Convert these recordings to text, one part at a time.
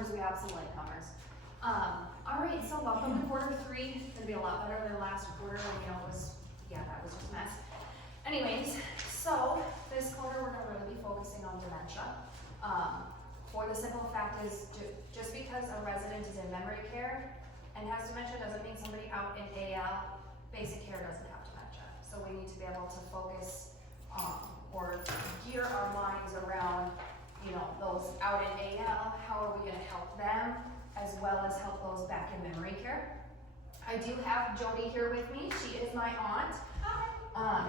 newcomers, we have some latecomers. Alright, so welcome to quarter 3. It's gonna be a lot better than last quarter, it was, that was just a mess. Anyways, so this quarter we're gonna really be focusing on dementia. For the simple fact is, just because a resident is in memory care and has dementia doesn't mean somebody out in AL basic care doesn't have dementia. So we need to be able to focus or gear our minds around, those out in AL. How are we going to help them as well as help those back in memory care? I do have Jody here with me. She is my aunt.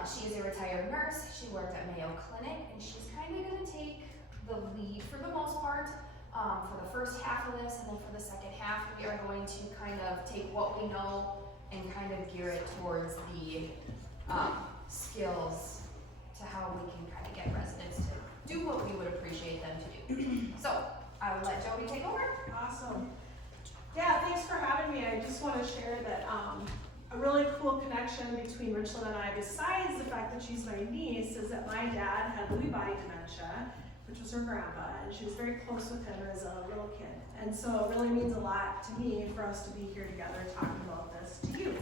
She is a retired nurse. She worked at Mayo Clinic, and she's kind of going to take the lead for the most part for the first half of this, and then for the second half we are going to kind of take what we know and kind of gear it towards the skills to how we can kind of get residents to do what we would appreciate them to do. So I will let Jody take over. Awesome. Yeah, thanks for having me. I just want to share that a really cool connection between Richland and I, besides the fact that she's my niece, is that my dad had Lewy body dementia, which was her grandpa, and she was very close with him as a little kid. And so it really means a lot to me for us to be here together talking about this to you.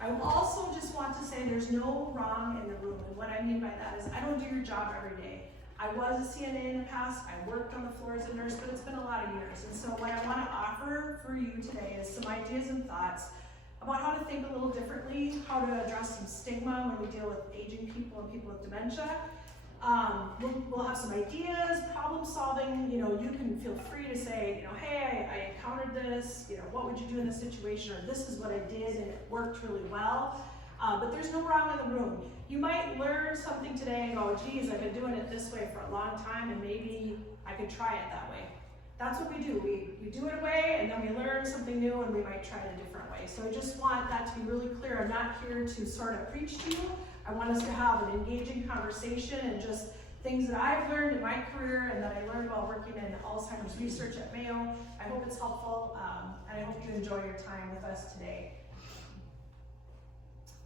I also just want to say there's no wrong in the room, and what I mean by that is I don't do your job every day. I was a CNA in the past, I worked on the floor as a nurse, but it's been a lot of years. And so what I want to offer for you today is some ideas and thoughts about how to think a little differently, how to address some stigma when we deal with aging people and people with dementia. We'll have some ideas, problem solving. You can feel free to say, hey, I encountered this, what would you do in this situation, or this is what I did and it worked really well. But there's no wrong in the room. You might learn something today and go, geez, I've been doing it this way for a long time and maybe I could try it that way. That's what we do. We do it a way and then we learn something new and we might try it a different way. So I just want that to be really clear. I'm not here to sort of preach to you. I want us to have an engaging conversation and just things that I've learned in my career and that I learned while working in Alzheimer's research at Mayo. I hope it's helpful and I hope you enjoy your time with us today.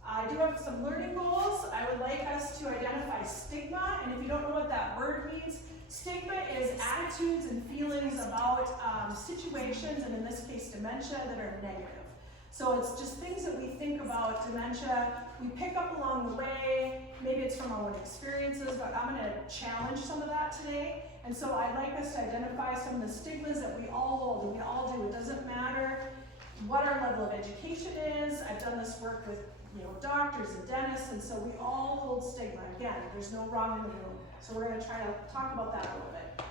I do have some learning goals. I would like us to identify stigma, and if you don't know what that word means, stigma is attitudes and feelings about situations, and in this case dementia, that are negative. So it's just things that we think about dementia, we pick up along the way, maybe it's from our own experiences, but I'm going to challenge some of that today. And so I'd like us to identify some of the stigmas that we all hold, and we all do. It doesn't matter what our level of education is. I've done this work with doctors and dentists, and so we all hold stigma. Again, there's no wrong in the room. So we're going to try to talk about that a little bit.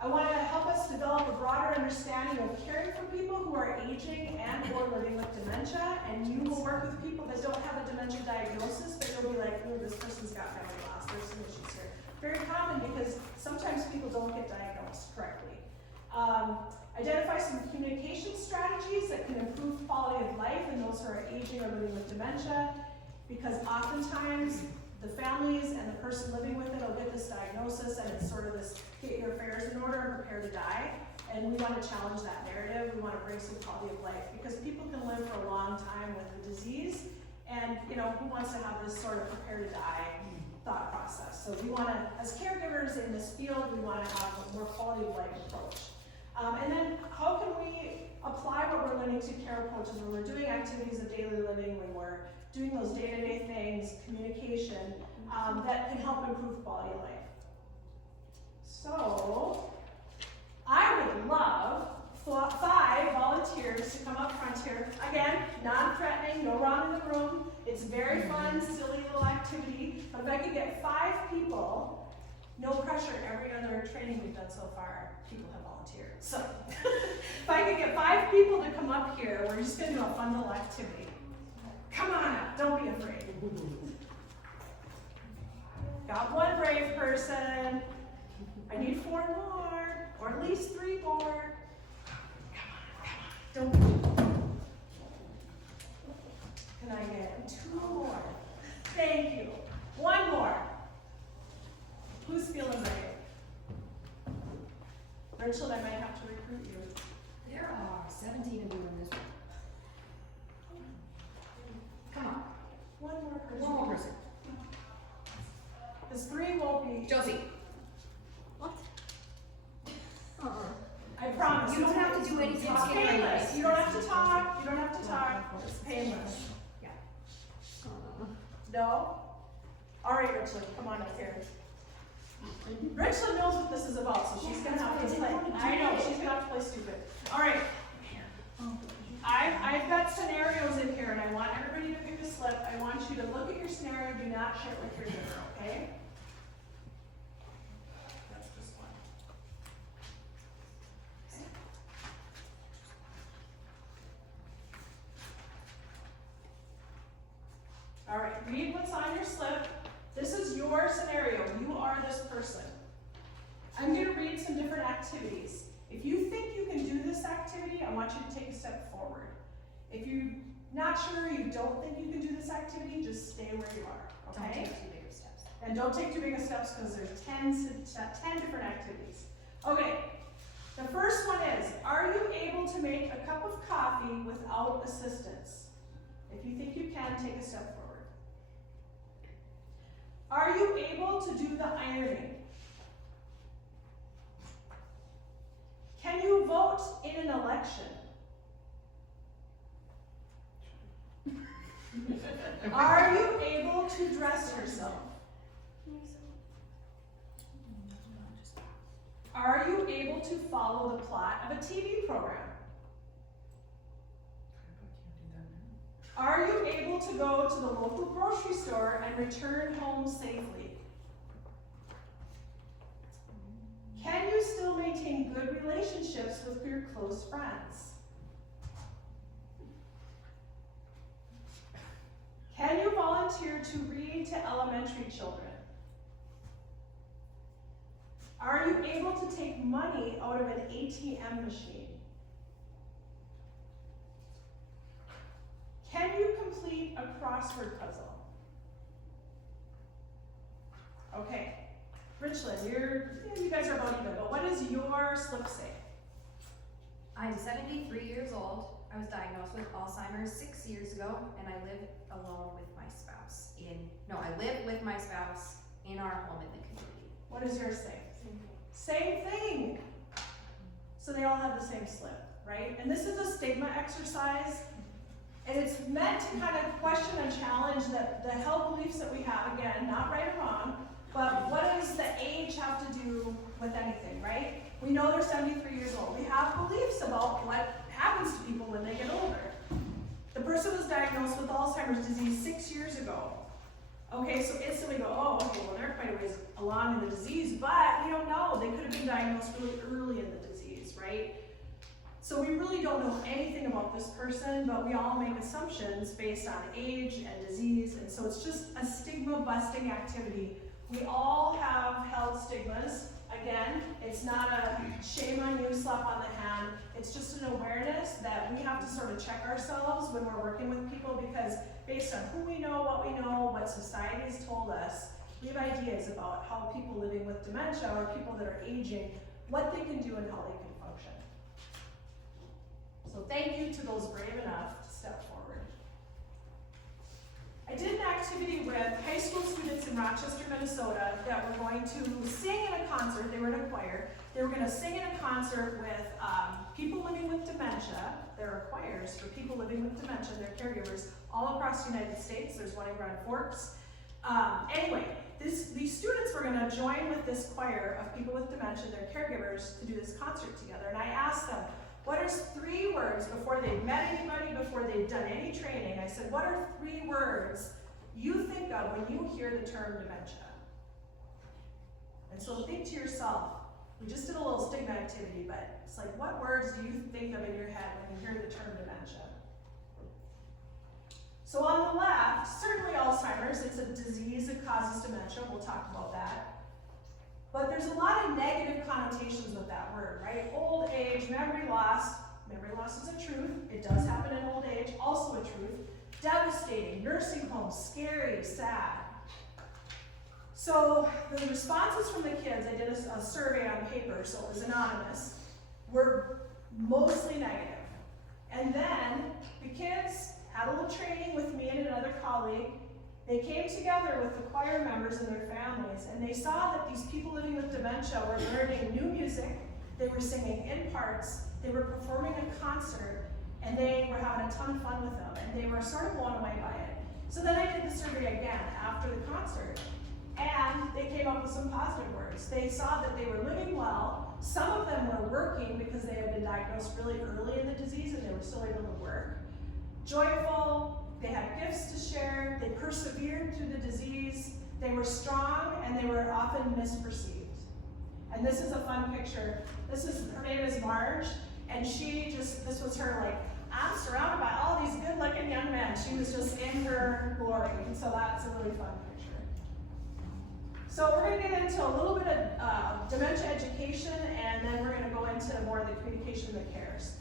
I want to help us develop a broader understanding of caring for people who are aging and or living with dementia, and you will work with people that don't have a dementia diagnosis, but you'll be like, oh, this person's got memory loss, there's some issues here. Very common because sometimes people don't get diagnosed correctly. Identify some communication strategies that can improve quality of life in those who are aging or living with dementia, because oftentimes the families and the person living with it will get this diagnosis and it's sort of this get your affairs in order and prepare to die. And we want to challenge that narrative. We want to bring some quality of life because people can live for a long time with the disease, and who wants to have this sort of prepare to die thought process. So we want to, as caregivers in this field, we want to have a more quality of life approach. And then how can we apply what we're learning to care approaches when we're doing activities of daily living, when we're doing those day-to-day things, communication, that can help improve quality of life. So I would love 5 volunteers to come up front here. Again, non-threatening, no wrong in the room. It's very fun, silly little activity. But if I could get 5 people, no pressure, every other training we've done so far, people have volunteered. So if I could get 5 people to come up here, we're just going to do a fun little activity. Come on up, don't be afraid. Got 1 brave person. I need 4 more, or at least 3 more. Come on, don't be. Can I get 2 more? Thank you. 1 more. Who's feeling brave? Rachel, I might have to recruit you. There are 17 of you in this room. Come on. 1 more person. 1 more person. Because 3 won't be. Josie. What? I promise. promise. You don't have to do any It's talking or painless. anything. You don't have to talk. You don't have to talk. It's painless. Yeah. No? All right, Richland, come on up here. Richland knows what this is about, so she's gonna have to play. I know, she's gonna have to play stupid. All right. I've got scenarios in here, and I want everybody to pick a slip. I want you to look at your scenario. Do not share it with your neighbor, okay? That's just one. All right, read what's on your slip. This is your scenario. You are this person. I'm going to read some different activities. If you think you can do this activity, I want you to take a step forward. If you're not sure, you don't think you can do this activity, just stay where you are, Don't okay? take too big of steps. And don't take too big of steps because there's 10 different activities. Okay, the first one is, are you able to make a cup of coffee without assistance? If you think you can, take a step forward. Are you able to do the ironing? Can you vote in an election? Are you able to dress yourself? Are you able to follow the plot of a TV program? Are you able to go to the local grocery store and return home safely? Can you still maintain good relationships with your close friends? Can you volunteer to read to elementary children? Are you able to take money out of an ATM machine? Can you complete a crossword puzzle? Okay, Richland, you guys are about even, but what does your slip say? I'm 73 years old. I was diagnosed with Alzheimer's 6 years ago, and I live alone with my spouse I live with my spouse in our home in the community. What does yours say? Same thing. So they all have the same slip, right? And this is a stigma exercise, and it's meant to kind of question and challenge the held beliefs that we have, again, not right or wrong, but what does the age have to do with anything, right? We know they're 73 years old. We have beliefs about what happens to people when they get older. The person was diagnosed with Alzheimer's disease 6 years ago. Okay, so instantly go, oh, okay, well, they're quite a ways along in the disease, but we don't know. They could have been diagnosed really early in the disease, right? So we really don't know anything about this person, but we all make assumptions based on age and disease, and so it's just a stigma-busting activity. We all have held stigmas. Again, it's not a shame on you, slap on the hand. It's just an awareness that we have to sort of check ourselves when we're working with people, because based on who we know, what society has told us, we have ideas about how people living with dementia or people that are aging, what they can do and how they can function. So thank you to those brave enough to step forward. I did an activity with high school students in Rochester, Minnesota that were going to sing in a concert. They were in a choir. They were going to sing in a concert with people living with dementia. There are choirs for people living with dementia, their caregivers, all across the United States. There's one in Grand Forks. Anyway, these students were going to join with this choir of people with dementia, their caregivers, to do this concert together. And I asked them, what are 3 words before they'd met anybody, before they'd done any training? I said, what are 3 words you think of when you hear the term dementia? And so think to yourself, we just did a little stigma activity, but it's like, what words do you think of in your head when you hear the term dementia? So on the left, certainly Alzheimer's, it's a disease that causes dementia, we'll talk about that. But there's a lot of negative connotations with that word, right? Old age, memory loss is a truth, it does happen in old age, also a truth. Devastating, nursing home, scary, sad. So the responses from the kids, I did a survey on paper, so it was anonymous, were mostly negative. And then the kids had a little training with me and another colleague. They came together with the choir members and their families, and they saw that these people living with dementia were learning new music, they were singing in parts, They were performing a concert, and they were having a ton of fun with them, and they were sort of blown away by it. So then I did the survey again after the concert, and they came up with some positive words. They saw that they were living well. Some of them were working because they had been diagnosed really early in the disease and they were still able to work. Joyful, they had gifts to share, they persevered through the disease, they were strong, and they were often misperceived. And this is a fun picture. Her name is Marge, and this was her like, I'm surrounded by all these good looking young men. She was just in her glory, and so that's a really fun picture. So we're gonna get into a little bit of dementia education, and then we're gonna go into more of the communication that cares.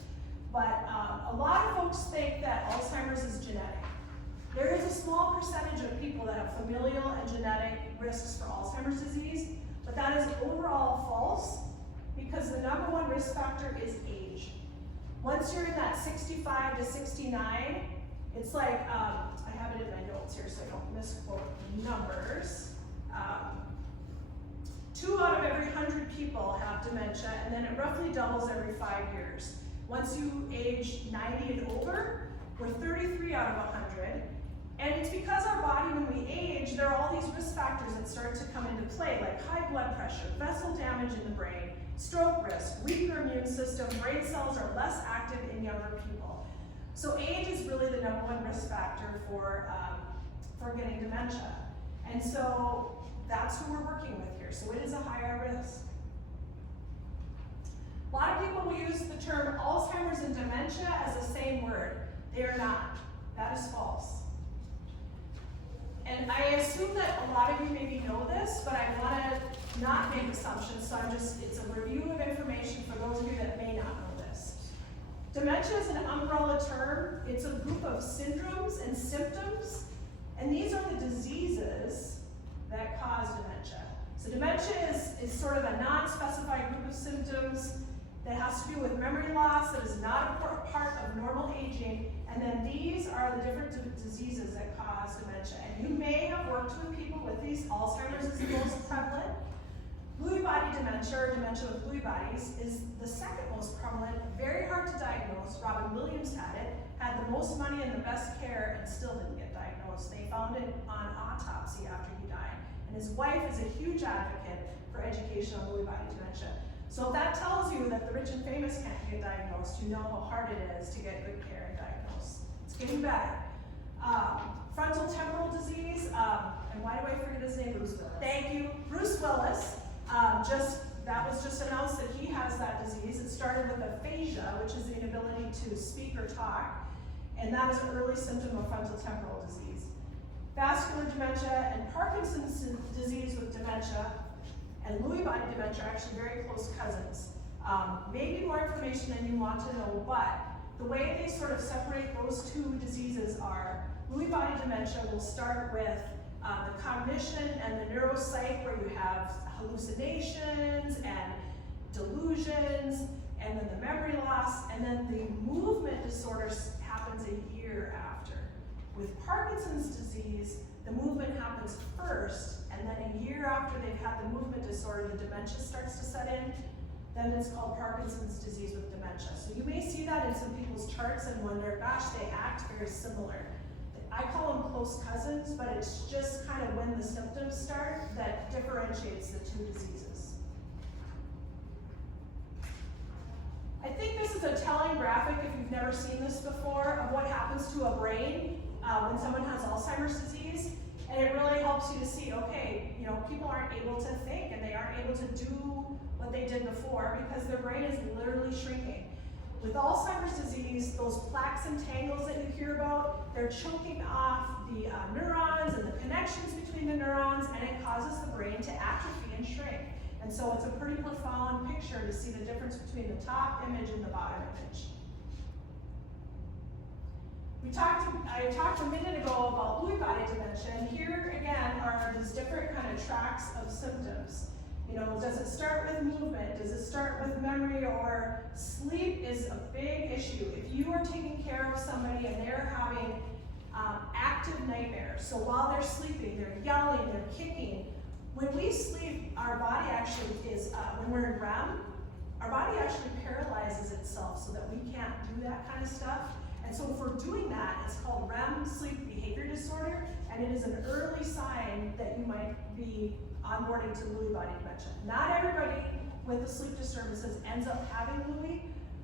But a lot of folks think that Alzheimer's is genetic. There is a small percentage of people that have familial and genetic risks for Alzheimer's disease, but that is overall false because the number one risk factor is age. Once you're in that 65 to 69, it's like, I have it in my notes here so I don't misquote numbers. 2 out of every 100 people have dementia, and then it roughly doubles every 5 years. Once you age 90 and over, we're 33 out of 100. And it's because our body, when we age, there are all these risk factors that start to come into play, like high blood pressure, vessel damage in the brain, stroke risk, weaker immune system, brain cells are less active in younger people. So age is really the number one risk factor for getting dementia. And so that's who we're working with here. So it is a higher risk. A lot of people will use the term Alzheimer's and dementia as the same word. They are not. That is false. And I assume that a lot of you maybe know this, but I want to not make assumptions, so it's a review of information for those of you that may not know this. Dementia is an umbrella term. It's a group of syndromes and symptoms, and these are the diseases that cause dementia. So dementia is sort of a non-specified group of symptoms that has to do with memory loss that is not a part of normal aging, and then these are the different diseases that cause dementia. And you may have worked with people with these. Alzheimer's is the most prevalent. Lewy body dementia, or dementia with Lewy bodies, is the second most prevalent, very hard to diagnose. Robin Williams had the most money and the best care, and still didn't get diagnosed. They found it on autopsy after he died. And his wife is a huge advocate for education on Lewy body dementia. So if that tells you that the rich and famous can't get diagnosed, you know how hard it is to get good care and diagnose. It's getting better. Frontal temporal disease, and why do I forget his name? Bruce Willis. Thank you, Bruce Willis. That was just announced that he has that disease. It started with aphasia, which is the inability to speak or talk, and that is an early symptom of frontal temporal disease. Vascular dementia and Parkinson's disease with dementia and Lewy body dementia are actually very close cousins. Maybe more information than you want to know, but the way they sort of separate those two diseases are Lewy body dementia will start with the cognition and the neuropsych, where you have hallucinations and delusions, and then the memory loss, and then the movement disorders happens a year after. With Parkinson's disease, the movement happens first, and then a year after they've had the movement disorder, the dementia starts to set in. Then it's called Parkinson's disease with dementia. So you may see that in some people's charts and wonder, gosh, they act very similar. I call them close cousins, but it's just kind of when the symptoms start that differentiates the two diseases. I think this is a telling graphic, if you've never seen this before, of what happens to a brain when someone has Alzheimer's disease. And it really helps you to see, okay, people aren't able to think and they aren't able to do what they did before because their brain is literally shrinking. With Alzheimer's disease, those plaques and tangles that you hear about, they're choking off the neurons and the connections between the neurons, and it causes the brain to atrophy and shrink. And so it's a pretty profound picture to see the difference between the top image and the bottom image. I talked a minute ago about Lewy body dementia, and here again are these different kind of tracks of symptoms. Does it start with movement? Does it start with memory? Or sleep is a big issue. If you are taking care of somebody and they're having active nightmares, so while they're sleeping, they're yelling, they're kicking. When we sleep, our body actually is, when we're in REM, our body actually paralyzes itself so that we can't do that kind of stuff. And so if we're doing that, it's called REM sleep behavior disorder, and it is an early sign that you might be onboarding to Lewy body dementia. Not everybody with the sleep disturbances ends up having Lewy,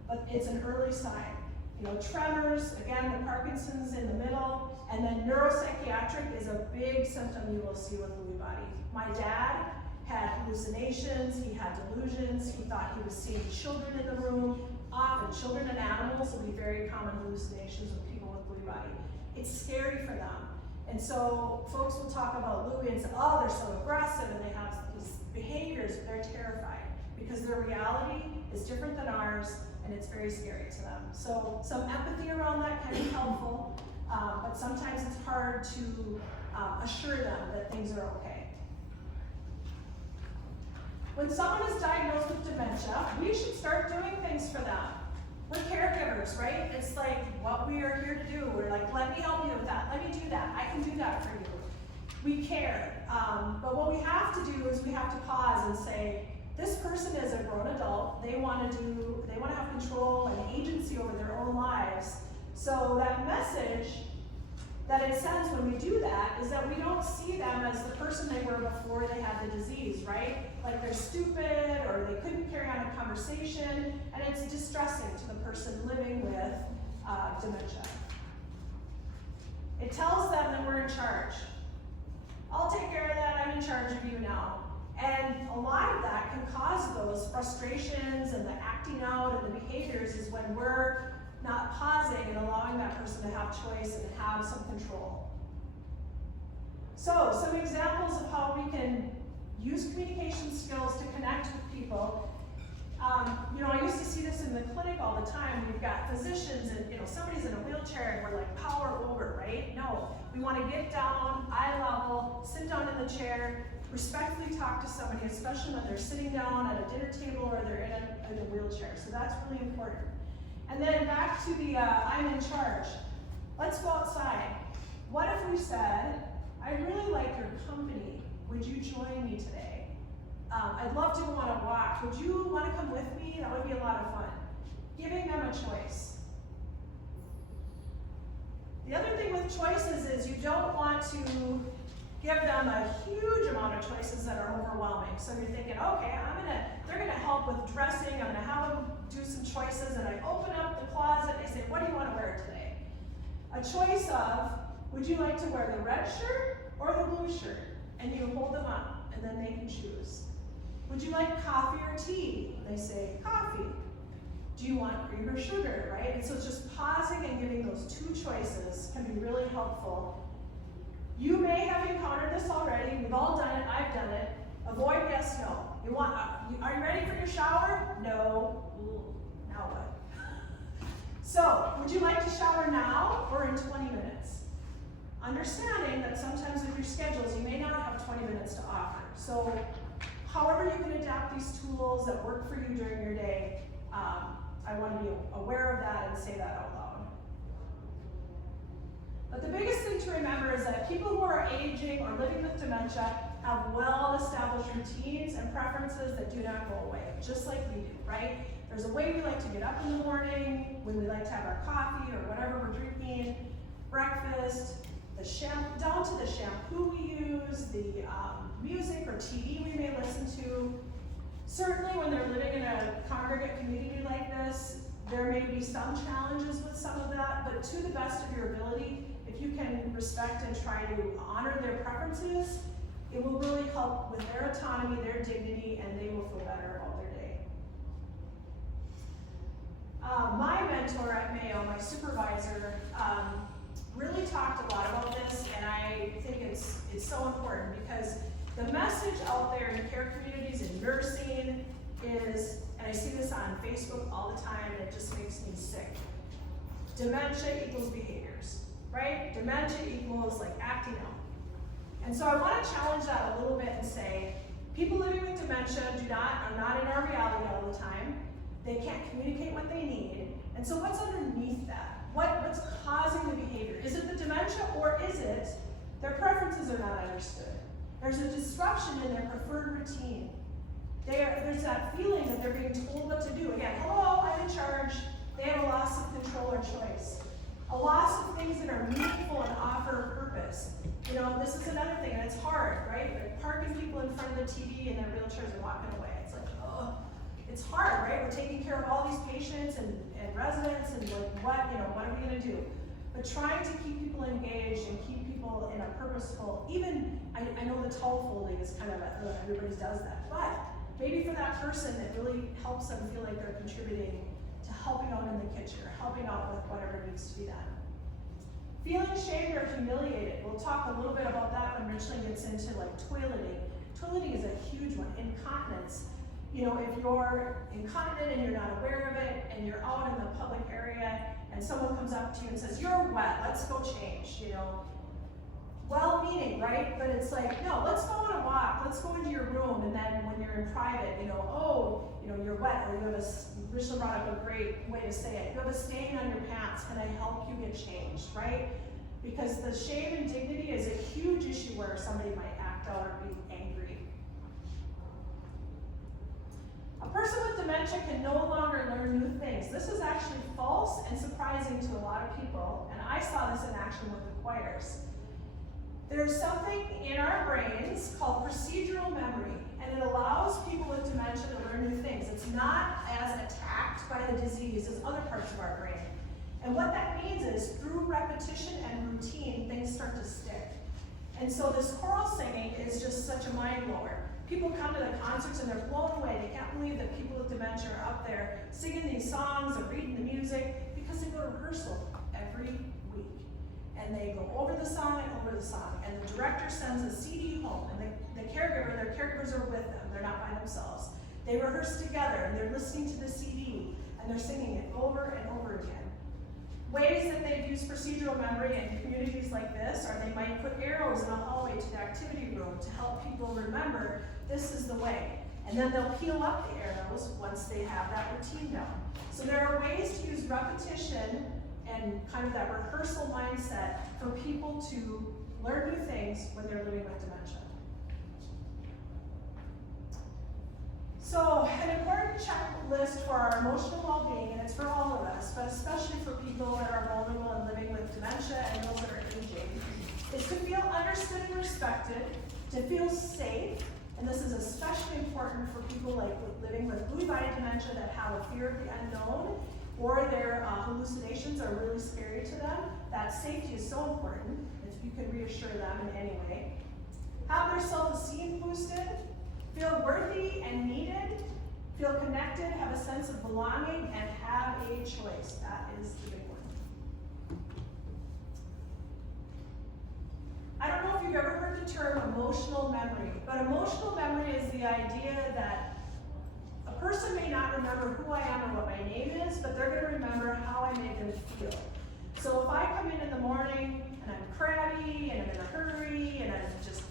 but it's an early sign. You know, tremors, again, the Parkinson's in the middle, and then neuropsychiatric is a big symptom you will see with Lewy body. My dad had hallucinations, he had delusions, he thought he was seeing children in the room. Often, children and animals will be very common hallucinations with people with Lewy body. It's scary for them. And so folks will talk about Lewy and say, oh, they're so aggressive and they have these behaviors, but they're terrified because their reality is different than ours and it's very scary to them. So some empathy around that can be helpful, but sometimes it's hard to assure them that things are okay. When someone is diagnosed with dementia, we should start doing things for them. We're caregivers, right? It's like what we are here to do. We're like, let me help you with that. Let me do that. I can do that for you. We care. But what we have to do is we have to pause and say, this person is a grown adult. They want to have control and agency over their own lives. So that message that it sends when we do that is that we don't see them as the person they were before they had the disease, right? Like they're stupid or they couldn't carry on a conversation, and it's distressing to the person living with dementia. It tells them that we're in charge. I'll take care of that, I'm in charge of you now. And a lot of that can cause those frustrations and the acting out and the behaviors is when we're not pausing and allowing that person to have choice and have some control. So, some examples of how we can use communication skills to connect with people. You know, I used to see this in the clinic all the time. We've got physicians and, you know, somebody's in a wheelchair and we're like, power over, right? No, we want to get down, eye level, sit down in the chair, respectfully talk to somebody, especially when they're sitting down at a dinner table or they're in a wheelchair. So that's really important. And then back to the I'm in charge. Let's go outside. What if we said, I really like your company. Would you join me today? I'd love to go on a walk. Would you want to come with me? That would be a lot of fun. Giving them a choice. The other thing with choices is you don't want to give them a huge amount of choices that are overwhelming. So you're thinking, okay, they're gonna help with dressing, I'm gonna have them do some choices, and I open up the closet and I say, what do you want to wear today? A choice of, would you like to wear the red shirt or the blue shirt? And you hold them up, and then they can choose. Would you like coffee or tea? And they say, coffee. Do you want cream or sugar, right? And so it's just pausing and giving those two choices can be really helpful. You may have encountered this already. We've all done it. I've done it. Avoid yes, no. Are you ready for your shower? No. Ooh, now what? So, would you like to shower now or in 20 minutes? Understanding that sometimes with your schedules, you may not have 20 minutes to offer. So, however you can adapt these tools that work for you during your day, I want to be aware of that and say that out loud. But the biggest thing to remember is that people who are aging or living with dementia have well-established routines and preferences that do not go away, just like we do, right? There's a way we like to get up in the morning, when we like to have our coffee or whatever we're drinking, breakfast, down to the shampoo we use, the music or TV we may listen to. Certainly when they're living in a congregate community like this, there may be some challenges with some of that, but to the best of your ability, if you can respect and try to honor their preferences, it will really help with their autonomy, their dignity, and they will feel better about their day. My mentor at Mayo, my supervisor, really talked a lot about this, and I think it's so important because the message out there in care communities and nursing is, and I see this on Facebook all the time, and it just makes me sick. Dementia equals behaviors, right? Dementia equals like acting out. And so I want to challenge that a little bit and say, people living with dementia are not in our reality all the time. They can't communicate what they need. And so what's underneath that? What's causing the behavior? Is it the dementia, or is it their preferences are not understood? There's a disruption in their preferred routine. There's that feeling that they're being told what to do. Again, hello, I'm in charge. They have a loss of control or choice. A loss of things that are meaningful and offer a purpose. You know, this is another thing, and it's hard, right? Like parking people in front of the TV and their wheelchairs are walking away. It's like, oh, it's hard, right? We're taking care of all these patients and residents and like what are we gonna do? But trying to keep people engaged and keep people in a purposeful, even, I know the towel folding is kind of, everybody does that, but maybe for that person, it really helps them feel like they're contributing to helping out in the kitchen or helping out with whatever needs to be done. Feeling shamed or humiliated. We'll talk a little bit about that when Richland gets into like toileting. Toileting is a huge one. Incontinence. You know, if you're incontinent and you're not aware of it and you're out in the public area and someone comes up to you and says, you're wet, let's go change, you know. Well-meaning, right? But it's like, no, let's go on a walk, let's go into your room, and then when you're in private, you know, oh, you know, you're wet, or you have Richland brought up a great way to say it, you have a stain on your pants, can I help you get changed, right? Because the shame and dignity is a huge issue where somebody might act out or be angry. A person with dementia can no longer learn new things. This is actually false and surprising to a lot of people, and I saw this in action with the choirs. There's something in our brains called procedural memory, and it allows people with dementia to learn new things. It's not as attacked by the disease as other parts of our brain. And what that means is through repetition and routine, things start to stick. And so this choral singing is just such a mind blower. People come to the concerts and they're blown away. They can't believe that people with dementia are up there singing these songs and reading the music because they go to rehearsal every week. And they go over the song and over the song. And the director sends a CD home, and their caregivers are with them. They're not by themselves. They rehearse together, and they're listening to the CD, and they're singing it over and over again. Ways that they've used procedural memory in communities like this are they might put arrows in a hallway to the activity room to help people remember this is the way. And then they'll peel up the arrows once they have that routine down. So there are ways to use repetition and kind of that rehearsal mindset for people to learn new things when they're living with dementia. So an important checklist for our emotional well-being, and it's for all of us, but especially for people that are vulnerable and living with dementia and those that are aging, is to feel understood and respected, to feel safe, and this is especially important for people like living with Lewy body dementia that have a fear of the unknown, or their hallucinations are really scary to them. That safety is so important, if you can reassure them in any way. Have their self-esteem boosted, feel worthy and needed, feel connected, have a sense of belonging, and have a choice. That is the big one. I don't know if you've ever heard the term emotional memory, but emotional memory is the idea that a person may not remember who I am or what my name is, but they're going to remember how I made them feel. So if I come in the morning and I'm crabby and I'm in a hurry and I'm just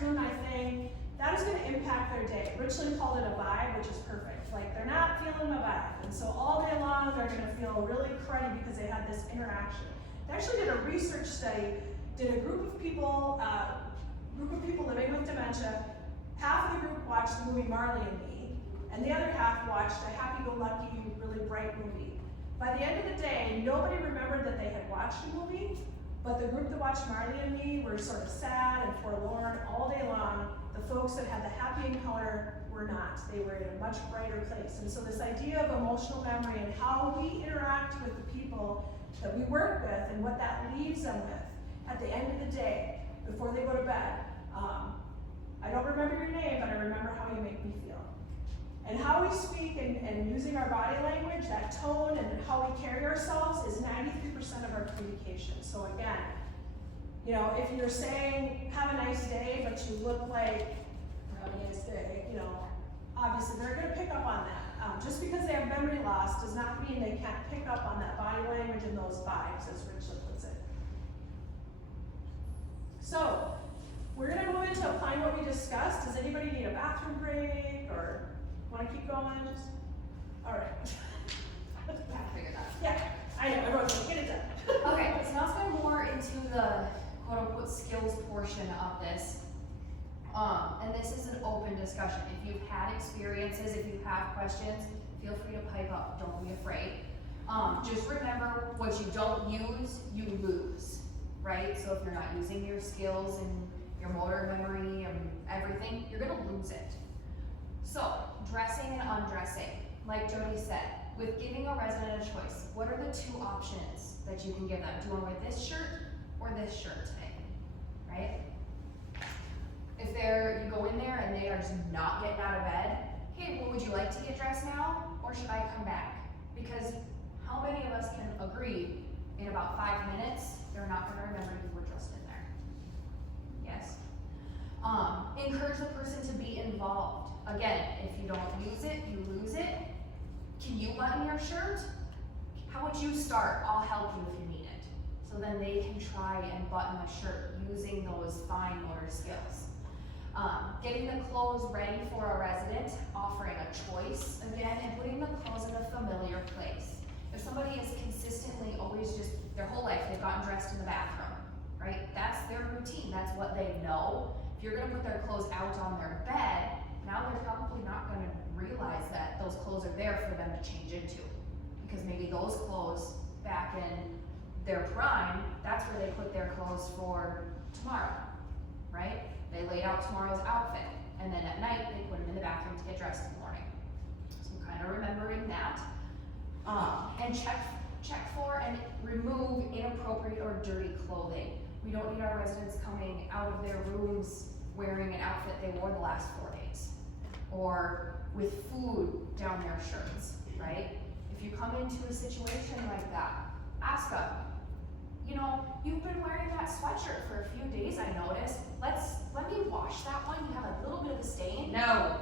doing my thing, that is going to impact their day. Richland called it a vibe, which is perfect. Like they're not feeling a vibe, and so all day long they're going to feel really cruddy because they had this interaction. They actually did a research study. Did a group of people living with dementia. Half of the group watched the movie Marley and Me, and the other half watched a happy-go-lucky, really bright movie. By the end of the day, nobody remembered that they had watched a movie, but the group that watched Marley and Me were sort of sad and forlorn all day long. The folks that had the happy encounter were not. They were in a much brighter place. And so this idea of emotional memory and how we interact with the people that we work with and what that leaves them with at the end of the day, before they go to bed. I don't remember your name, but I remember how you make me feel. And how we speak and using our body language, that tone and how we carry ourselves is 93% of our communication. So again, you know, if you're saying, have a nice day, but you look like, have a nice day, you know, obviously they're gonna pick up on that. Just because they have memory loss does not mean they can't pick up on that body language and those vibes, as Richland puts it. So, we're gonna move into applying what we discussed. Does anybody need a bathroom break or wanna keep going? All right. I have to figure that out. Yeah, I know, everyone's gonna get it done. Okay, so now let's go more into the quote-unquote skills portion of this. And this is an open discussion. If you've had experiences, if you have questions, feel free to pipe up, don't be afraid. Just remember, what you don't use, you lose, right? So if you're not using your skills and your motor memory and everything, you're gonna lose it. So, dressing and undressing, like Jody said, with giving a resident a choice, what are the two options that you can give them? Do you wanna wear this shirt or this shirt today, right? If you go in there and they are just not getting out of bed, hey, well, would you like to get dressed now, or should I come back? Because how many of us can agree in about 5 minutes, they're not gonna remember you were dressed in there? Yes. Encourage the person to be involved. Again, if you don't use it, you lose it. Can you button your shirt? How would you start? I'll help you if you need it. So then they can try and button a shirt using those fine motor skills. Getting the clothes ready for a resident, offering a choice again, and putting the clothes in a familiar place. If somebody is consistently always just their whole life, they've gotten dressed in the bathroom, right? That's their routine, that's what they know. If you're gonna put their clothes out on their bed, now they're probably not gonna realize that those clothes are there for them to change into. Because maybe those clothes back in their prime, that's where they put their clothes for tomorrow, right? They laid out tomorrow's outfit, and then at night, they put them in the bathroom to get dressed in the morning. So kind of remembering that. And check for and remove inappropriate or dirty clothing. We don't need our residents coming out of their rooms wearing an outfit they wore the last 4 days. Or with food down their shirts, right? If you come into a situation like that, ask them, you know, you've been wearing that sweatshirt for a few days, I noticed. Let me wash that one. You have a little bit of a stain. No.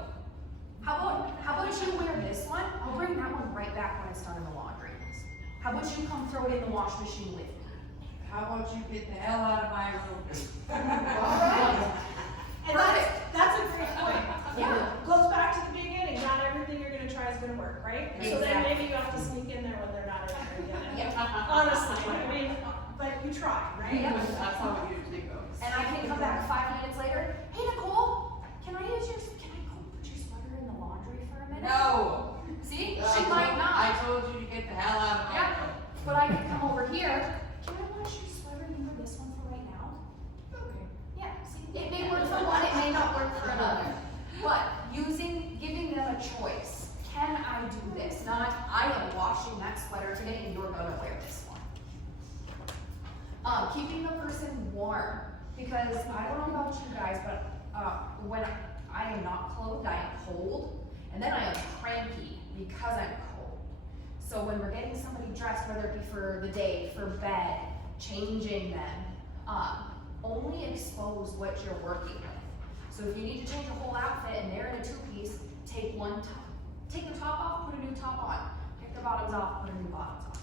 How about you wear this one? I'll bring that one right back when it's done in the laundry. How about you come throw it in the wash machine with me? How about you get the hell out of my room? Alright. And that's a great point. Yeah. Goes back to the beginning, not everything you're gonna try is gonna work, right? So then Exactly. maybe you have to sneak in there when they're not in there again. Yeah. Honestly, I mean, but you try, right? Yeah. That's how it usually goes. And I can come back 5 minutes later. Hey Nicole, can I go put your sweater in the laundry for a minute? No. See, she might not. I told you to get the hell out of my Yeah, room. but I can come over here. Can I wash your sweater and wear this one for right now? Okay. Yeah, see, it may work for one, it may not work for another. But giving them a choice. Can I do this? Not, I am washing that sweater today and you're gonna wear this one. Keeping the person warm. Because I don't know about you guys, but when I am not clothed, I am cold. And then I am cranky because I'm cold. So when we're getting somebody dressed, whether it be for the day, for bed, changing them, only expose what you're working with. So if you need to change a whole outfit and they're in a two-piece, take the top off, put a new top on. Take the bottoms off, put a new bottoms on.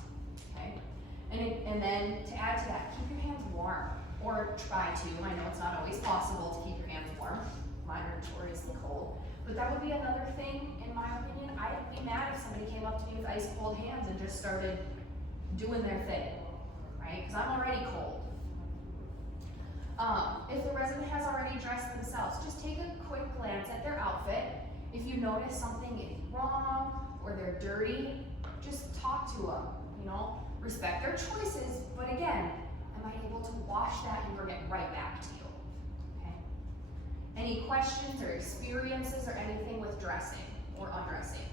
Okay? And then to add to that, keep your hands warm. Or try to. I know it's not always possible to keep your hands warm. Mine are notoriously cold. But that would be another thing, in my opinion. I'd be mad if somebody came up to me with ice cold hands and just started doing their thing, right? Because I'm already cold. If the resident has already dressed themselves, just take a quick glance at their outfit. If you notice something is wrong or they're dirty, just talk to them, you know? Respect their choices, but again, am I able to wash that and bring it right back to you? Okay. Any questions or experiences or anything with dressing or undressing?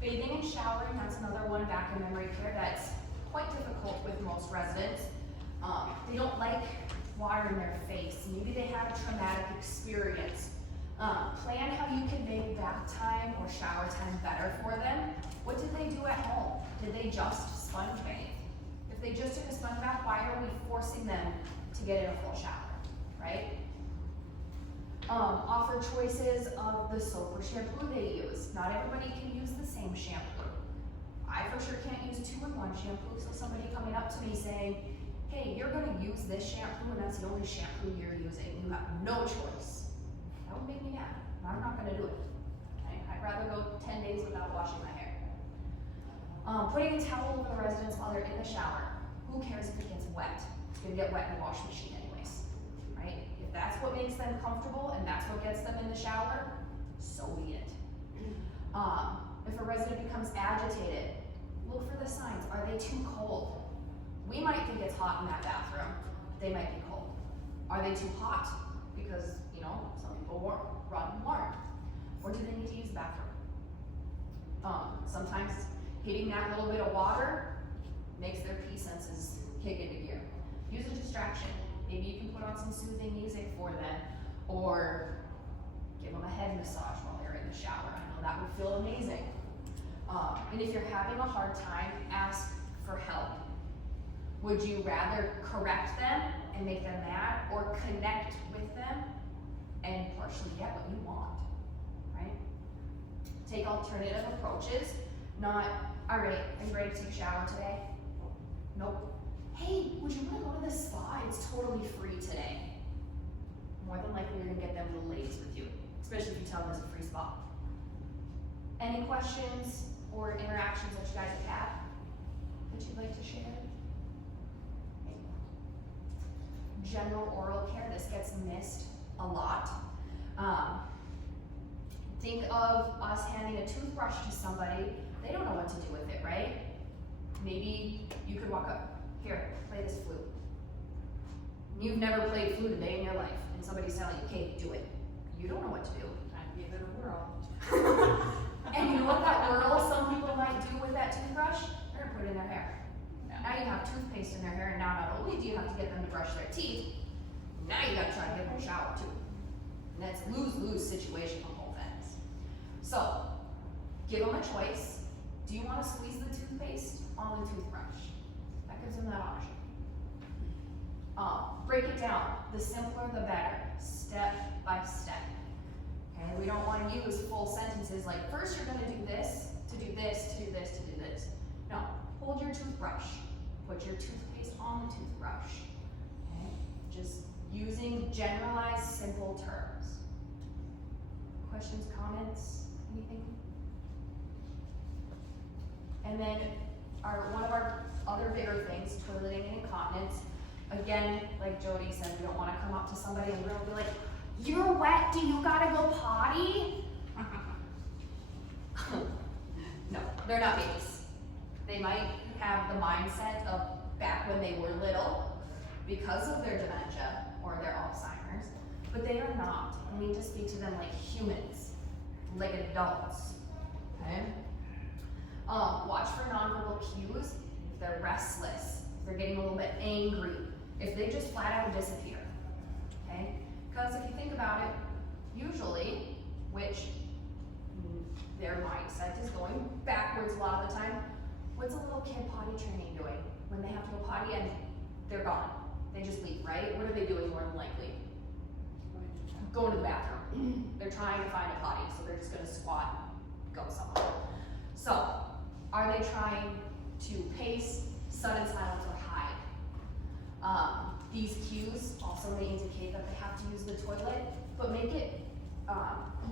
Bathing and showering, that's another one back in memory care that's quite difficult with most residents. They don't like water in their face. Maybe they have a traumatic experience. Plan how you can make bath time or shower time better for them. What did they do at home? Did they just sponge bathe? If they just took a sponge bath, why are we forcing them to get in a full shower, right? Offer choices of the soap or shampoo they use. Not everybody can use the same shampoo. I for sure can't use 2-in-1 shampoo, so somebody coming up to me saying, hey, you're gonna use this shampoo and that's the only shampoo you're using. You have no choice. That would make me mad. I'm not gonna do it. Right? I'd rather go 10 days without washing my hair. Putting a towel over the residents while they're in the shower. Who cares if it gets wet? It's gonna get wet in the wash machine anyways. that's what makes them comfortable and that's what gets them in the shower, so be it. If a resident becomes agitated, look for the signs. Are they too cold? We might think it's hot in that bathroom. They might be cold. Are they too hot? Because, you know, some people run warm. Or do they need to use the bathroom? Sometimes hitting that little bit of water makes their pee senses kick into gear. Use a distraction. Maybe you can put on some soothing music for them, or give them a head massage while they're in the shower. I know that would feel amazing. And if you're having a hard time, ask for help. Would you rather correct them and make them mad, or connect with them and partially get what you want, right? Take alternative approaches, not, all right, are you ready to take a shower today? Nope. Hey, would you want to go to the spa? It's totally free today. More than likely you're gonna get them little ladies with you, especially if you tell them it's a free spa. Any questions or interactions that you guys have had that you'd like to share? General oral care, this gets missed a lot. Think of us handing a toothbrush to somebody, they don't know what to do with it, right? Maybe you could walk up, here, play this flute. You've never played flute a day in your life, and somebody's telling you, okay, do it. You don't know what to do. Time to give it a whirl. And you know what that whirl some people might do with that toothbrush? They're gonna put it in their hair. Now you have toothpaste in their hair, and now not only do you have to get them to brush their teeth, now you gotta try to get them to shower too. And that's lose-lose situation on both ends. So, give them a choice. Do you wanna squeeze the toothpaste on the toothbrush? That gives them that option. Break it down. The simpler the better, step by step. Okay, we don't wanna use full sentences like, first you're gonna do this, to do this, to do this, to do this. No, hold your toothbrush. Put your toothpaste on the toothbrush, okay? Just using generalized, simple terms. Questions, comments, anything? And then one of our other bigger things, toileting and incontinence. Again, like Jody said, we don't wanna come up to somebody and really be like, you're wet, do you gotta go potty? No, they're not babies. They might have the mindset of back when they were little because of their dementia or their Alzheimer's, but they are not. We need to speak to them like humans, like adults, okay? Watch for nonverbal cues. If they're restless, if they're getting a little bit angry, if they just flat out disappear, okay? Because if you think about it, usually, which their mindset is going backwards a lot of the time, what's a little kid potty training doing? When they have to go potty and they're gone. They just leave, right? What are they doing more than likely? Going to the bathroom. They're trying to find a potty, so they're just gonna squat, go somewhere. So, are they trying to pace, sudden silence, or hide? These cues also may indicate that they have to use the toilet, but make it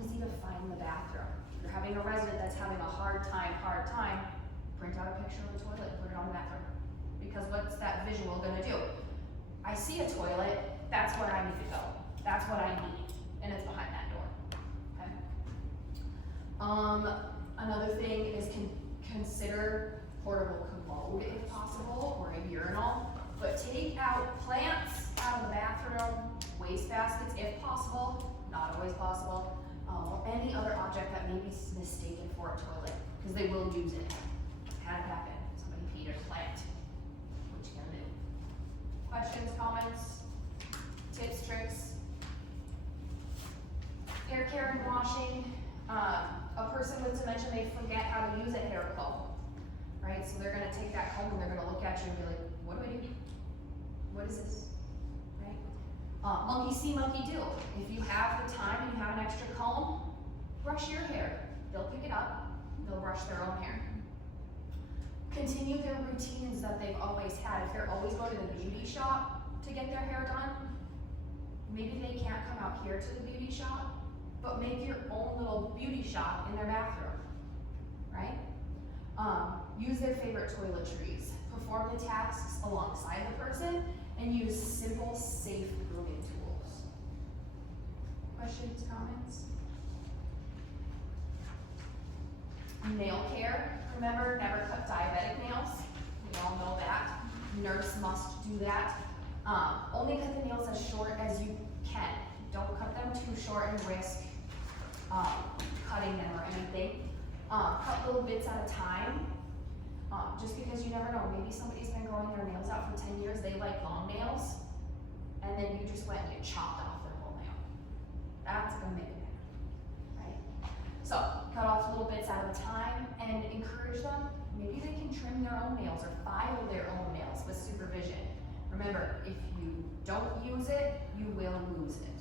easy to find the bathroom. If you're having a resident that's having a hard time, print out a picture of the toilet and put it on the bathroom. Because what's that visual gonna do? I see a toilet, that's where I need to go. That's what I need, and it's behind that door, okay? Another thing is consider portable commode if possible, or a urinal, but take out plants out of the bathroom, waste baskets if possible, not always possible, or any other object that may be mistaken for a toilet, because they will use it. Had it happen, somebody peed in a plant. What you gonna do? Questions, comments, tips, tricks? Hair care and washing. A person with dementia may forget how to use a hair comb, right? So they're gonna take that comb and they're gonna look at you and be like, what do I do? What is this, right? Monkey see, monkey do. If you have the time and you have an extra comb, brush your hair. They'll pick it up, they'll brush their own hair. Continue their routines that they've always had. If they're always going to the beauty shop to get their hair done, maybe they can't come out here to the beauty shop, but make your own little beauty shop in their bathroom, right? Use their favorite toiletries. Perform the tasks alongside the person and use simple, safe grooming tools. questions, comments? Nail care, remember, never cut diabetic nails. We all know that. Nurse must do that. Only cut the nails as short as you can. Don't cut them too short and risk cutting them or anything. Cut little bits at a time. Just because you never know, maybe somebody's been growing their nails out for 10 years, they like long nails, and then you just went and you chopped off their whole nail. That's gonna make it bad, right? So, cut off little bits at a time and encourage them. Maybe they can trim their own nails or file their own nails with supervision. Remember, if you don't use it, you will lose it.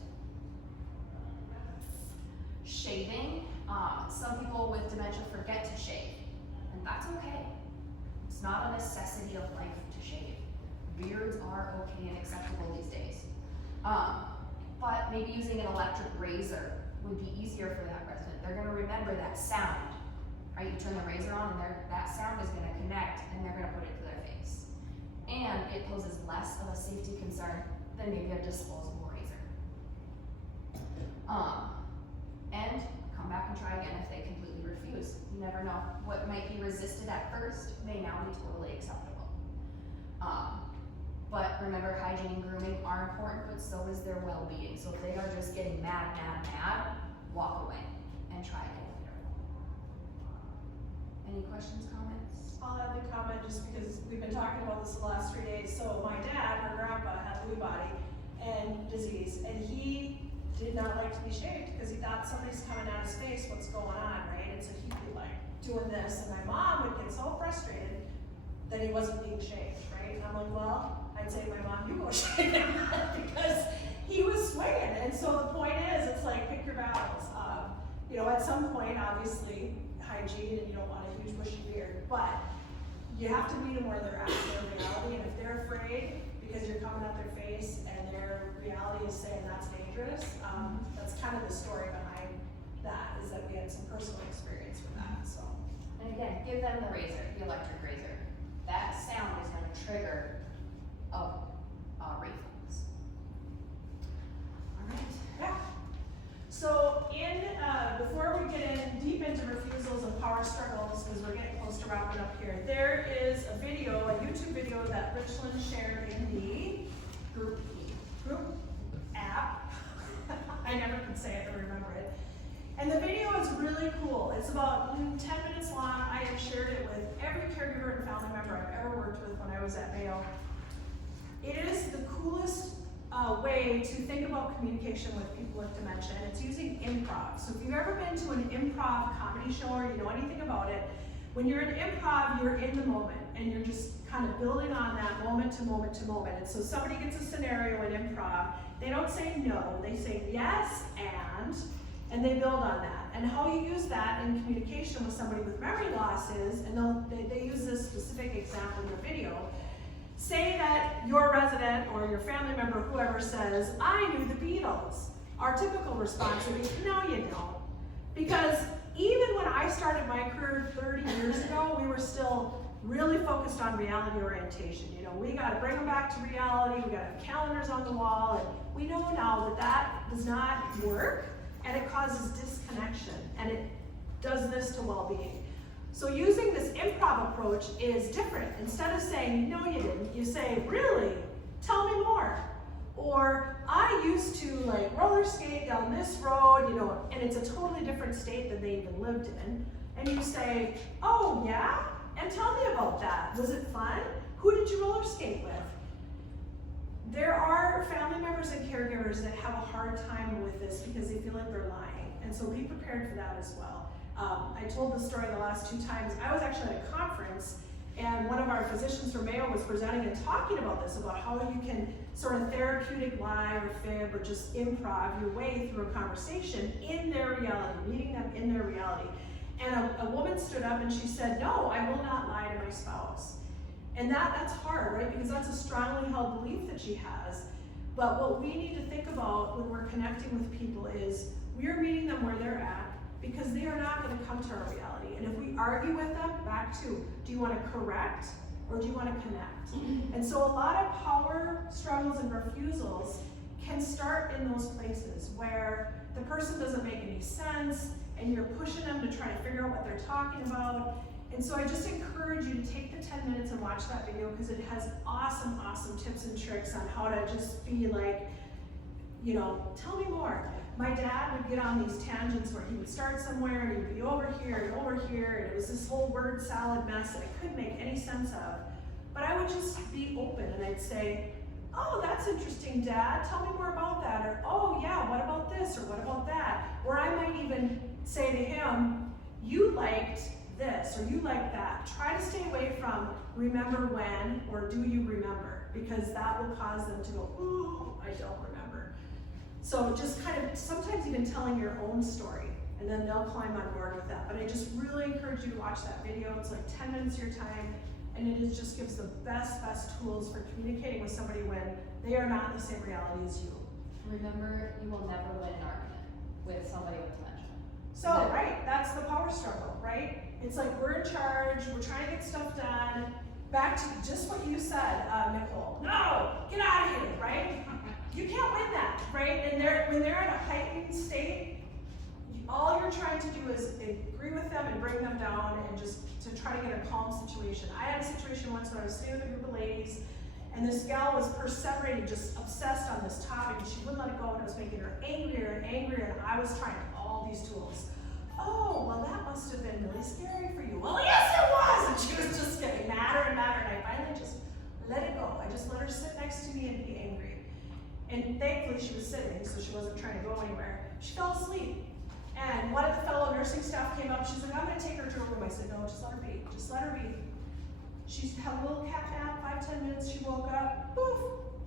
Shaving, some people with dementia forget to shave, and that's okay. It's not a necessity of life to shave. Beards are okay and acceptable these days. But maybe using an electric razor would be easier for that resident. They're gonna remember that sound, right? You turn the razor on and that sound is gonna connect and they're gonna put it to their face. And it poses less of a safety concern than maybe a disposable razor. And come back and try again if they completely refuse. You never know. What might be resisted at first may now be totally acceptable. But remember, hygiene and grooming are important, but so is their well-being. So if they are just getting mad, walk away and try again later. Any questions, comments? I'll add the comment just because we've been talking about this the last 3 days. So my dad, her grandpa, had Lewy body and disease, and he did not like to be shaved because he thought somebody's coming out of his face, what's going on, right? And so he'd be like doing this, and my mom would get so frustrated that he wasn't being shaved, right? And I'm like, well, I'd say to my mom, you go shave him because he was swinging. And so the point is, it's like pick your battles. You know, at some point, obviously, hygiene, and you don't want a huge bushy beard, but you have to meet them where they're at in their reality, and if they're afraid because you're coming at their face and their reality is saying that's dangerous, that's kind of the story behind that, is that we had some personal experience with that, so. And again, give them the razor, the electric razor. That sound is going to trigger a reflex. All right. Yeah. So before we get in deep into refusals and power struggles, because we're getting close to wrapping up here, there is a video, a YouTube video that Richland shared in the group app. I never could say it or remember it. And the video is really cool. It's about 10 minutes long. I have shared it with every caregiver and family member I've ever worked with when I was at Mayo. It is the coolest way to think about communication with people with dementia, and it's using improv. So if you've ever been to an improv comedy show or you know anything about it, when you're in improv, you're in the moment and you're just kind of building on that moment to moment to moment. And so somebody gets a scenario in improv, they don't say no, they say yes and they build on that. And how you use that in communication with somebody with memory loss is, and they use this specific example in the video. Say that your resident or your family member, whoever says, I knew the Beatles. Our typical response would be, no you don't. Because even when I started my career 30 years ago, we were still really focused on reality orientation. You know, we gotta bring them back to reality, we gotta have calendars on the wall, and we know now that that does not work, and it causes disconnection, and it does this to well-being. So using this improv approach is different. Instead of saying, no you didn't, you say, really? Tell me more. Or, I used to like roller skate down this road, you know, and it's a totally different state than they even lived in. And you say, oh yeah? And tell me about that. Was it fun? Who did you roller skate with? There are family members and caregivers that have a hard time with this because they feel like they're lying. And so be prepared for that as well. I told the story the last 2 times. I was actually at a conference and one of our physicians from Mayo was presenting and talking about this, about how you can sort of therapeutic lie or fib or just improv your way through a conversation in their reality, meeting them in their reality. And a woman stood up and she said, no, I will not lie to my spouse. And that's hard, right? Because that's a strongly held belief that she has. But what we need to think about when we're connecting with people is we're meeting them where they're at, because they are not going to come to our reality. And if we argue with them, back to, do you want to correct or do you want to connect? And so a lot of power struggles and refusals can start in those places where the person doesn't make any sense, and you're pushing them to try to figure out what they're talking about. And so I just encourage you to take the 10 minutes and watch that video because it has awesome, awesome tips and tricks on how to just be like, you know, tell me more. My dad would get on these tangents where he would start somewhere and he'd be over here and over here, and it was this whole word salad mess that I couldn't make any sense of. But I would just be open and I'd say, oh, that's interesting, Dad. Tell me more about that. Or, oh, yeah, what about this? Or what about that? Or I might even say to him, you liked this or you liked that. Try to stay away from remember when or do you remember, because that will cause them to go, ooh, I don't remember. So just kind of sometimes even telling your own story, and then they'll climb on board with that. But I just really encourage you to watch that video. It's like 10 minutes of your time. And it is just gives the best tools for communicating with somebody when they are not in the same reality as you. Remember, you will never win an argument with somebody with dementia. So, right, that's the power struggle, right? It's like we're in charge, we're trying to get stuff done. Back to just what you said, Nicole. No, get out of here, right? You can't win that, right? And when they're in a heightened state, all you're trying to do is agree with them and bring them down and just to try to get a calm situation. I had a situation once when I was sitting with a group of ladies, and this gal was perseverating, just obsessed on this topic, and she wouldn't let it go, and it was making her angrier and angrier, and I was trying all these tools. Oh, well, that must have been really scary for you. Well, yes, it was! And she was just getting madder and madder, and I finally just let it go. I just let her sit next to me and be angry. And thankfully, she was sitting, so she wasn't trying to go anywhere. She fell asleep. And one of the fellow nursing staff came up, she's like, I'm gonna take her to her room. I said, no, just let her be, just let her be. She had a little cat nap, 5-10 minutes, she woke up, poof,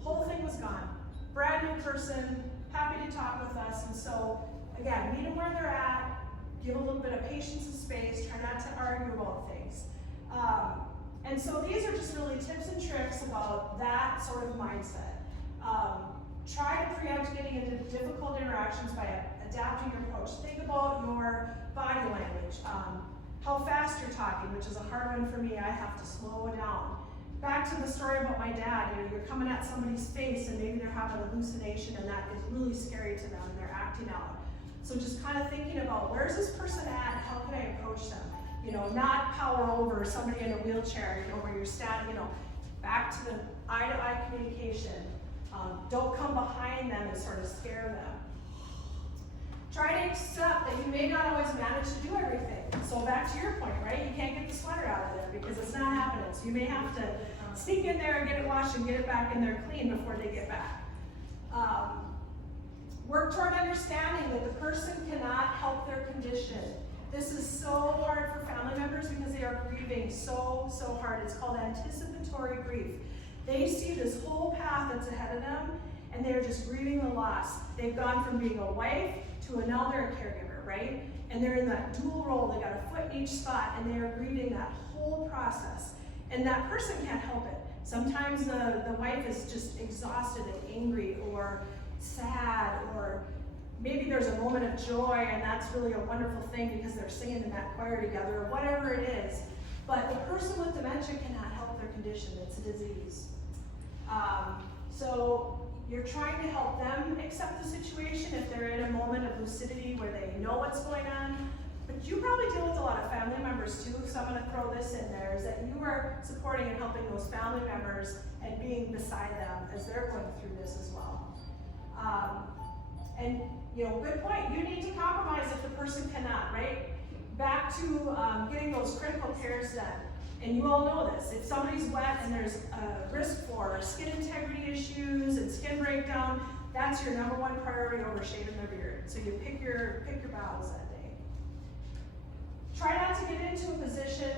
whole thing was gone. Brand new person, happy to talk with us. And so, again, meet them where they're at, give a little bit of patience and space, try not to argue about things. And so these are just really tips and tricks about that sort of mindset. Try to preempt getting into difficult interactions by adapting your approach. Think about your body language, how fast you're talking, which is a hard one for me. I have to slow it down. Back to the story about my dad, you're coming at somebody's face and maybe they're having a hallucination and that is really scary to them and they're acting out. So just kind of thinking about where's this person at, how can I approach them? You know, not power over somebody in a wheelchair, you know, where you're standing, you know, back to the eye-to-eye communication. Don't come behind them and sort of scare them. Try to accept that you may not always manage to do everything. So back to your point, right? You can't get the sweater out of there because it's not happening. So you may have to sneak in there and get it washed and get it back in there clean before they get back. Work toward understanding that the person cannot help their condition. This is so hard for family members because they are grieving so hard. It's called anticipatory grief. They see this whole path that's ahead of them and they're just grieving the loss. They've gone from being a wife to now they're a caregiver, right? And they're in that dual role. They got a foot in each spot and they are grieving that whole process. And that person can't help it. Sometimes the wife is just exhausted and angry or sad, or maybe there's a moment of joy and that's really a wonderful thing because they're singing in that choir together or whatever it is. But the person with dementia cannot help their condition. It's a disease. So you're trying to help them accept the situation if they're in a moment of lucidity where they know what's going on. But you probably deal with a lot of family members too, so I'm going to throw this in there, is that you are supporting and helping those family members and being beside them as they're going through this as well. And, you know, good point, you need to compromise if the person cannot, right? Back to getting those critical cares done. And you all know this, if somebody's wet and there's a risk for skin integrity issues and skin breakdown, that's your number one priority over shaving their beard. So you pick your battles that day. Try not to get into a position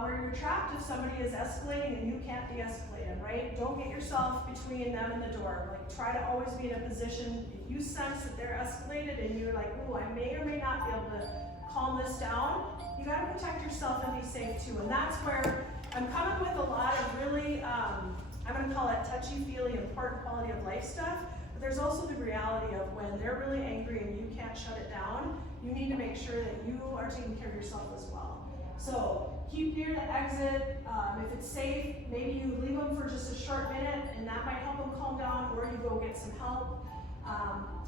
where you're trapped if somebody is escalating and you can't de-escalate them, right? Don't get yourself between them and the door. Like, try to always be in a position, if you sense that they're escalated and you're like, oh, I may or may not be able to calm this down, you gotta protect yourself and be safe too. And that's where I'm coming with a lot of really, I'm gonna call it touchy-feely, important quality of life stuff. But there's also the reality of when they're really angry and you can't shut it down, you need to make sure that you are taking care of yourself as well. So keep near the exit. If it's safe, maybe you leave them for just a short minute and that might help them calm down, or you go get some help.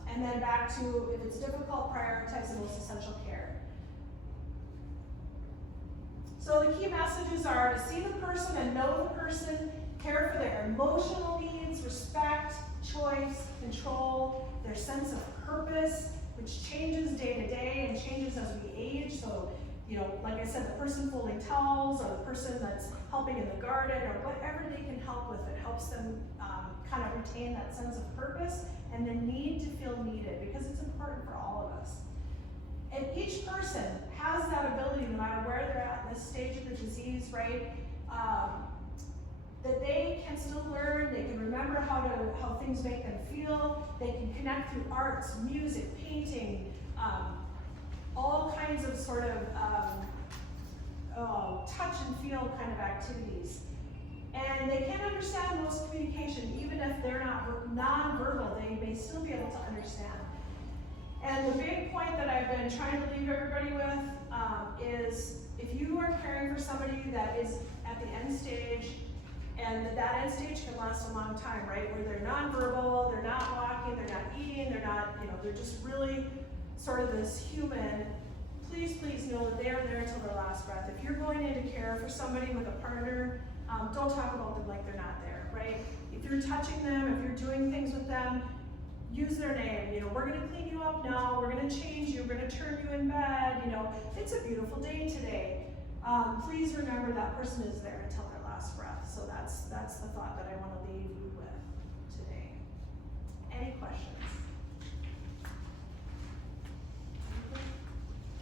And then back to, if it's difficult, prioritize the most essential care. So the key messages are to see the person and know the person, care for their emotional needs, respect, choice, control, their sense of purpose, which changes day to day and changes as we age. So, you know, like I said, the person folding towels or the person that's helping in the garden or whatever they can help with, it helps them kind of retain that sense of purpose and the need to feel needed, because it's important for all of us. And each person has that ability, no matter where they're at in this stage of the disease, right? That they can still learn, they can remember how things make them feel, they can connect through arts, music, painting, all kinds of sort of touch and feel kind of activities. And they can understand most communication, even if they're not non-verbal, they may still be able to understand. And the big point that I've been trying to leave everybody with is if you are caring for somebody that is at the end stage, and that end stage can last a long time, right? Where they're nonverbal, they're not walking, they're not eating, they're not, you know, they're just really sort of this human. Please, please know that they are there until their last breath. If you're going into care for somebody with a partner, don't talk about them like they're not there, right? If you're touching them, if you're doing things with them, use their name. You know, we're gonna clean you up now, we're gonna change you, we're gonna turn you in bed, you know, it's a beautiful day today. Please remember that person is there until their last breath. So that's the thought that I want to leave you with today. Any questions?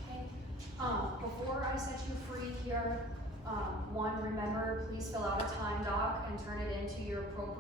Okay, before I set you free here, one, remember, please fill out a time doc and turn it into your appropriate